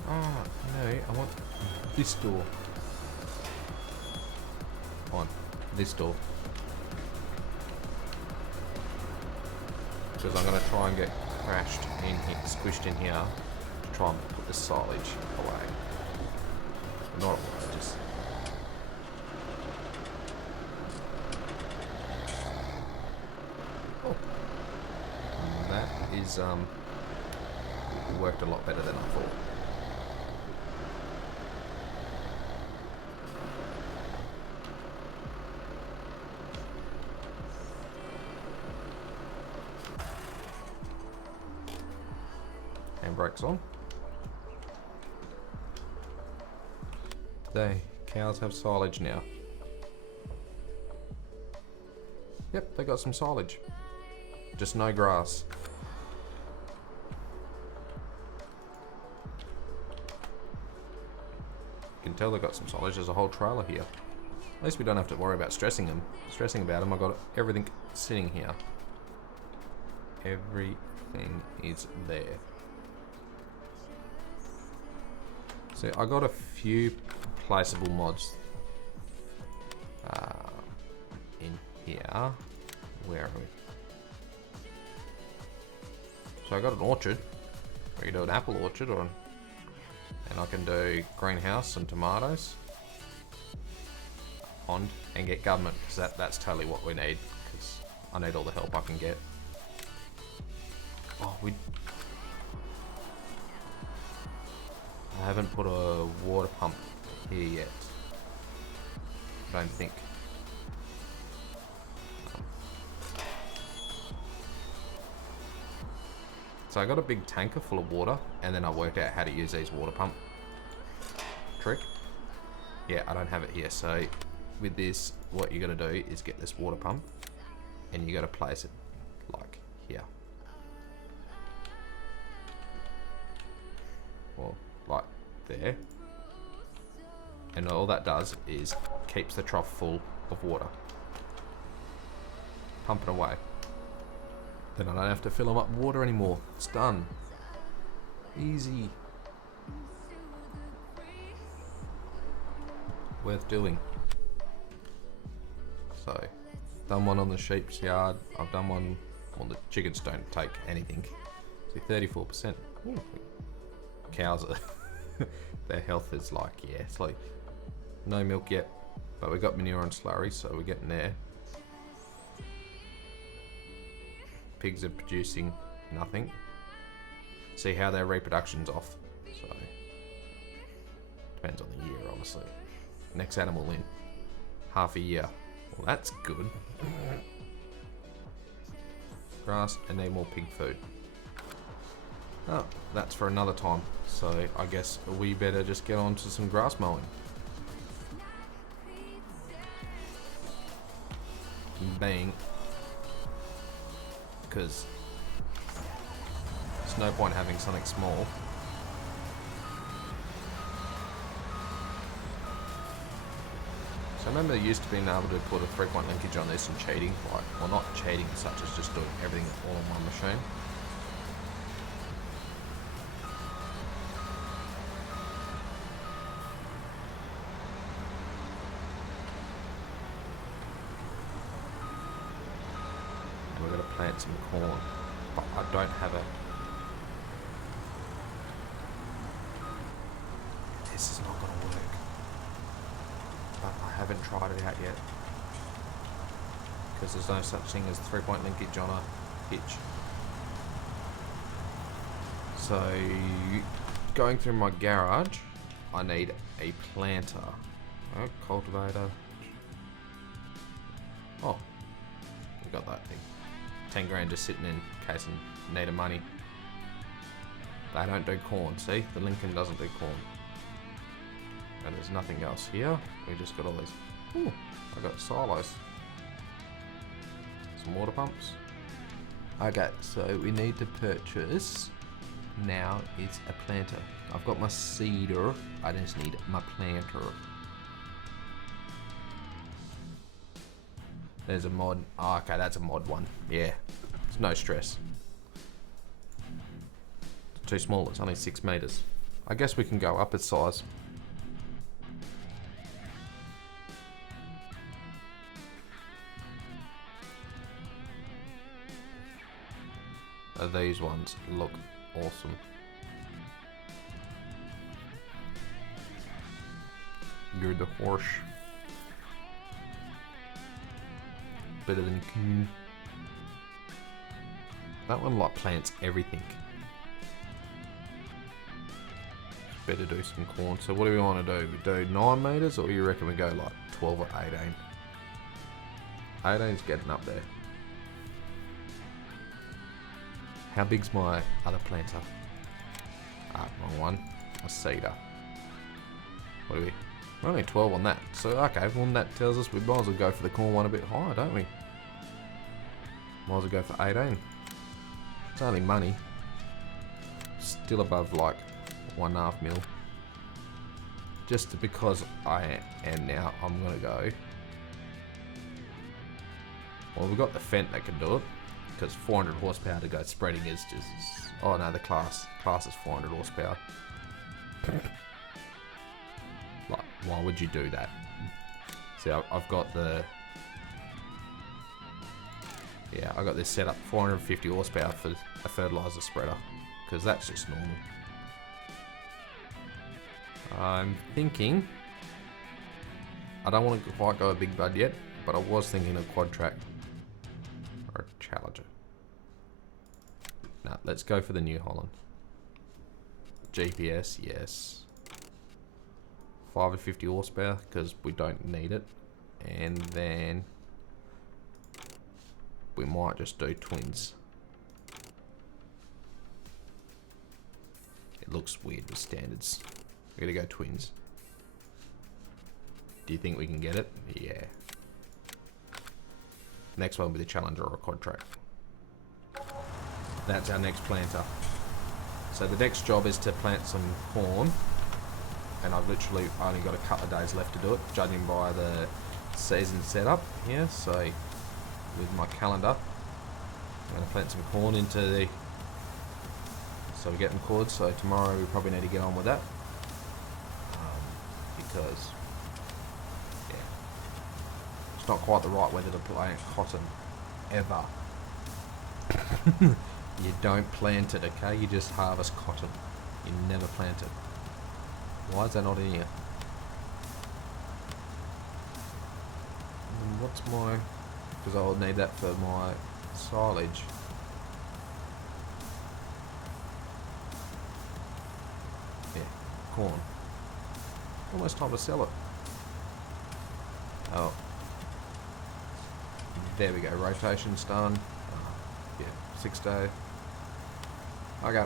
Oh, no. this door. On this door. Because I'm going to try and get crashed in here, squished in here, to try and put the silage away. Not away, just... Oh. And that is, worked a lot better than I thought. Handbrakes on. They cows have silage now. Yep, they got some silage. Just no grass. You can tell they got some silage. There's a whole trailer here. At least we don't have to worry about stressing about them. I got everything sitting here. Everything is there. So I got a few placeable mods in here. Where are we? So I got an orchard. We can do an apple orchard, and I can do greenhouse and tomatoes. Pond and get government, because that's totally what we need. Because I need all the help I can get. Oh, I haven't put a water pump here yet. I don't think. So I got a big tanker full of water, and then I worked out how to use these water pump trick. Yeah, I don't have it here. So with this, what you're gonna do is get this water pump, and you gotta place it like here. Well, like there. And all that does is keeps the trough full of water. Pump it away. Then I don't have to fill them up with water anymore. It's done. Easy. Worth doing. So, done one on the sheep's yard. I've done one, well, the chickens don't take anything. So 34%. Ooh. Cows are their health is like, yeah, it's like no milk yet, but we got manure and slurry, so we're getting there. Pigs are producing nothing. See how their reproduction's off, so depends on the year, obviously. Next animal in half a year. Well, that's good. Grass, and need more pig food. Oh, that's for another time. So I guess we better just get on to some grass mowing. Bang. Because there's no point having something small. So I remember used to being able to put a 3-point linkage on this and cheating. Like, well, not cheating as such as just doing everything all on one machine. We're going to plant some corn, but I don't have a... This is not going to work, but I haven't tried it out yet, because there's no such thing as 3-point linkage on a hitch. So, going through my garage, I need a planter, a cultivator. Oh, we got that thing. 10 grand just sitting in case I need money. They don't do corn, see? The Lincoln doesn't do corn. And there's nothing else here. We just got all these. Ooh, I got silos. Some water pumps. Okay, so we need to purchase now is a planter. I've got my seeder, I just need my planter. There's a mod. Oh, okay, that's a mod one. Yeah, it's no stress. It's too small, it's only 6 meters. I guess we can go up its size. these ones look awesome. You're the horse. Better than coon. That one like plants everything. Better do some corn. So what do we want to do? We do 9 meters, or you reckon we go like 12 or 18? 18's getting up there. How big's my other planter? Ah, wrong one. A cedar. What are we? We're only 12 on that. So okay, well that tells us we might as well go for the corn one a bit higher, don't we? Might as well go for 18. It's only money. Still above like 1.5 mil. Just because I am now, I'm gonna go. Well, we've got the Fent that can do it, because 400 horsepower to go spreading is just. Oh no, the class is 400 horsepower. Like, why would you do that? See, I've got the. Yeah, I got this set up 450 horsepower for a fertilizer spreader, because that's just normal. I'm thinking, I don't want to quite go a big bud yet, but I was thinking of quad track or a Challenger. Nah, let's go for the New Holland. GPS, yes. 550 horsepower, because we don't need it. And then we might just do twins. It looks weird with standards. We're gonna go twins. Do you think we can get it? Yeah. Next one will be the Challenger or a quad track. That's our next planter. So the next job is to plant some corn, and I've literally only got a couple of days left to do it, judging by the season setup here. So with my calendar, I'm going to plant some corn into the. So we're getting cords. So tomorrow we probably need to get on with that. Because yeah, it's not quite the right weather to plant cotton ever. You don't plant it, okay? You just harvest cotton. You never plant it. Why is that not in here? And what's my? Because I'll need that for my silage. Yeah, corn. Almost time to sell it. Oh. There we go. Rotation's done. Yeah, 6 day. Okay.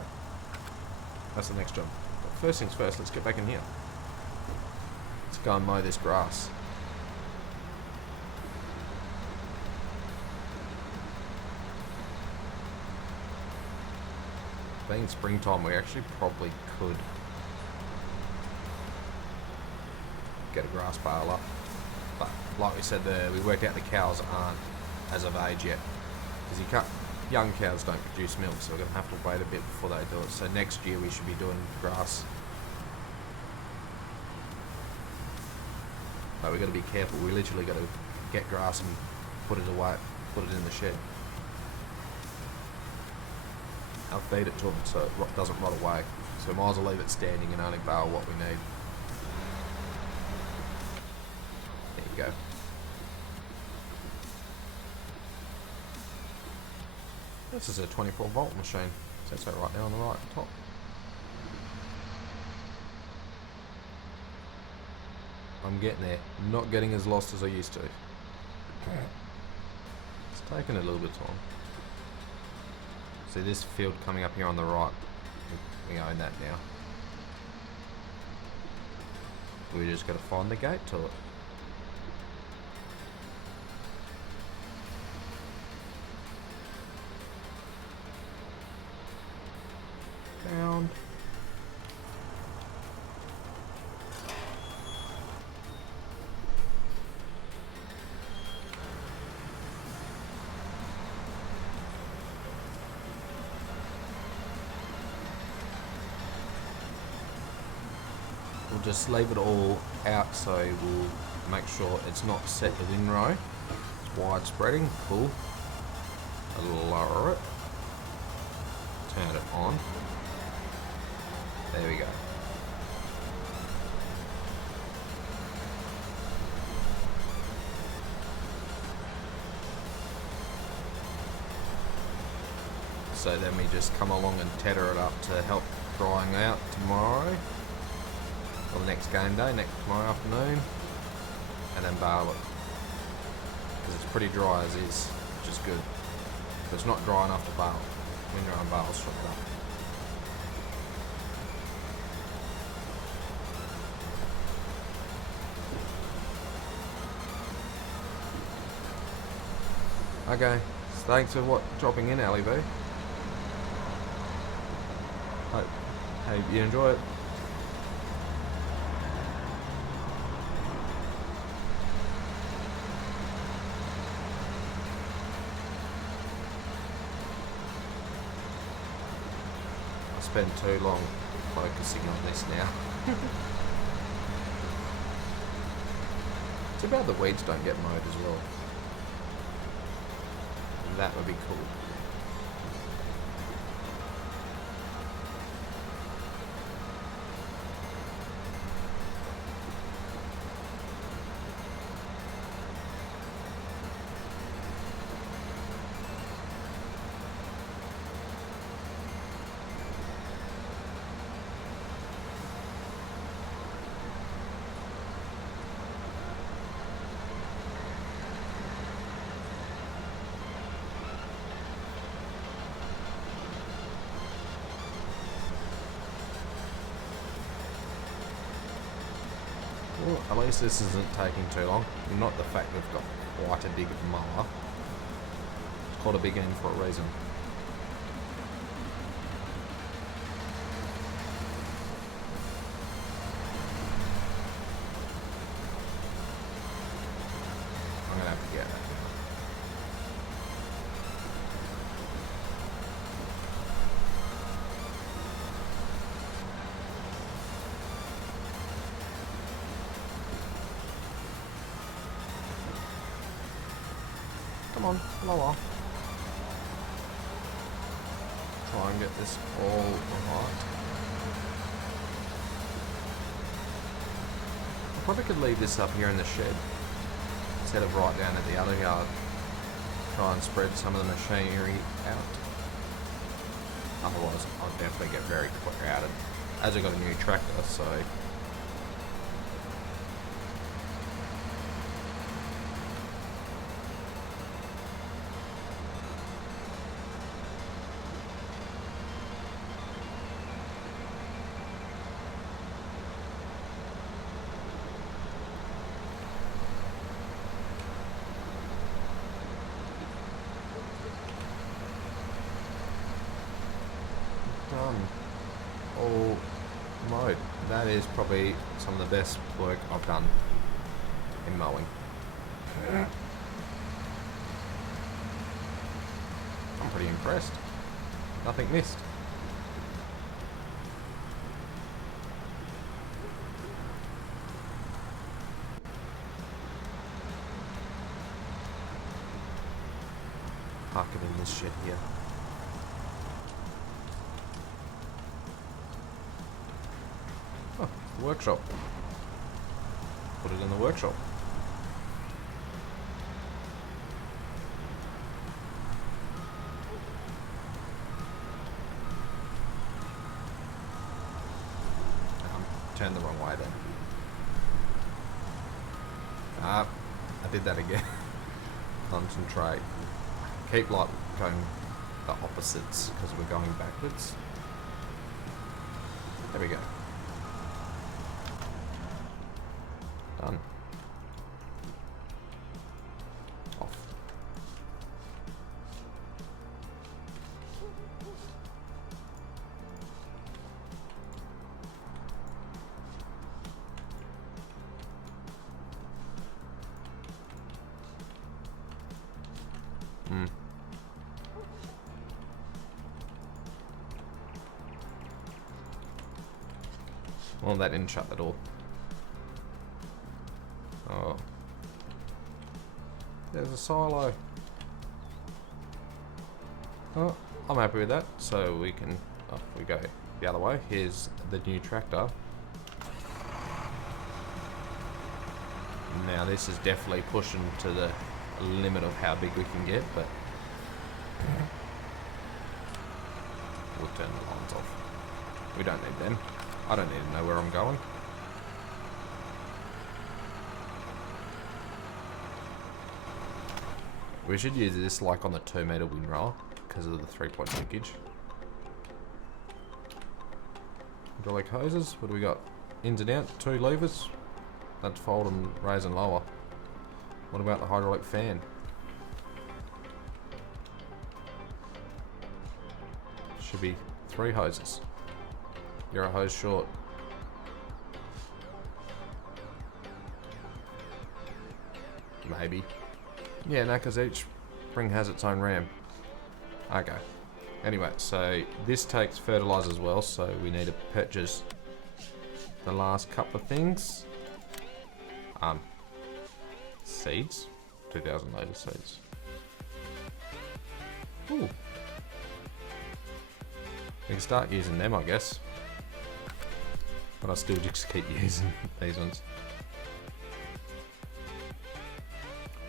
That's the next job. But first things first, let's get back in here. Let's go and mow this grass. Being springtime, we actually probably could get a grass bale up, but like we said, we worked out the cows aren't as of age yet, because you can't. Young cows don't produce milk, so we're gonna have to wait a bit before they do it. So next year we should be doing grass, but we got to be careful. We literally got to get grass and put it away, put it in the shed. I'll feed it to them so it doesn't rot away. So we might as well leave it standing and only bale what we need. There you go. This is a 24 volt machine. So it's right there on the right top. I'm getting there. Not getting as lost as I used to. It's taking a little bit of time. See this field coming up here on the right. We own that now. We just got to find the gate to it. Down. We'll just leave it all out, so we'll make sure it's not set to windrow. It's wide spreading, cool. I'll lower it. turn it on. There we go. So then we just come along and tether it up to help drying out tomorrow, or the next game day, tomorrow afternoon, and then bale it. Because it's pretty dry as is, which is good. But it's not dry enough to bale. When you're on bale straight up. Okay, so thanks for dropping in, Ali B. Hope you enjoy it. I spent too long focusing on this now. It's about the weeds don't get mowed as well. That would be cool. Well, at least this isn't taking too long. Not the fact they've got quite a big mower. It's called a big end for a reason. I'm gonna have to get it. Come on, lower. Try and get this all right. I probably could leave this up here in the shed instead of right down at the other yard. Try and spread some of the machinery out. Otherwise, I'll definitely get very crowded. As I got a new tractor, so. All mowed. That is probably some of the best work I've done in mowing. I'm pretty impressed. Nothing missed. Park it in this shed here. Oh, the workshop. Put it in the workshop. Turned the wrong way then. Ah, I did that again. Concentrate. Keep like going the opposites because we're going backwards. There we go. Done. Off. Well, that didn't shut the door. Oh. There's a silo. Oh, I'm happy with that. So we can, we go the other way. Here's the new tractor. Now this is definitely pushing to the limit of how big we can get, but we'll turn the lines off. We don't need them. I don't need to know where I'm going. We should use this like on the 2 meter windrow because of the 3-point linkage. Hydraulic hoses, what do we got? Ins and out, 2 levers. That's fold and raise and lower. What about the hydraulic fan? Should be 3 hoses. You're a hose short. Maybe. Yeah, no, because each spring has its own ram. Okay. Anyway, so this takes fertilizer as well, so we need to purchase the last couple of things. Seeds. 2,000 litre seeds. Ooh. We can start using them, I guess. But I still just keep using these ones.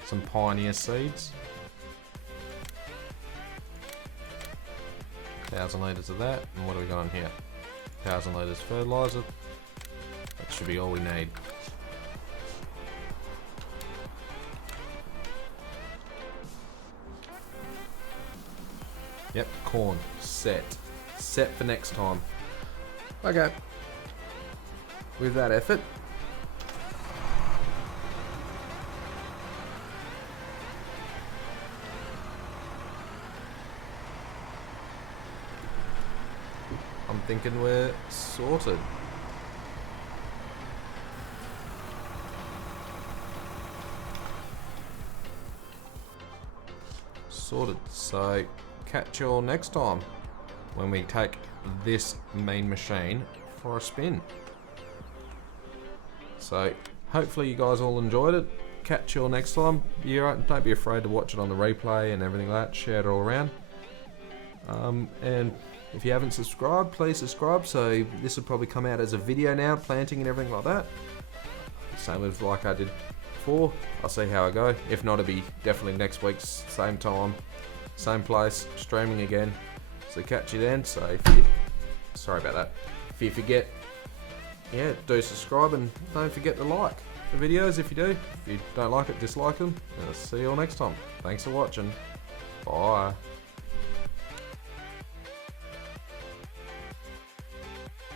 Some Pioneer seeds. 1,000 litres of that. And what do we got on here? 1,000 litres fertilizer. That should be all we need. Yep, corn. Set. Set for next time. Okay. With that effort, I'm thinking we're sorted. Sorted. So catch you all next time when we take this main machine for a spin. So hopefully you guys all enjoyed it. Catch you all next time. Don't be afraid to watch it on the replay and everything like that. Share it all around. And if you haven't subscribed, please subscribe. So this will probably come out as a video now, planting and everything like that. Same as like I did before. I'll see how I go. If not, it'll be definitely next week's same time, same place, streaming again. So catch you then. So if you, sorry about that. If you forget, yeah, do subscribe and don't forget to like the videos if you do. If you don't like it, dislike them. And I'll see you all next time. Thanks for watching. Bye.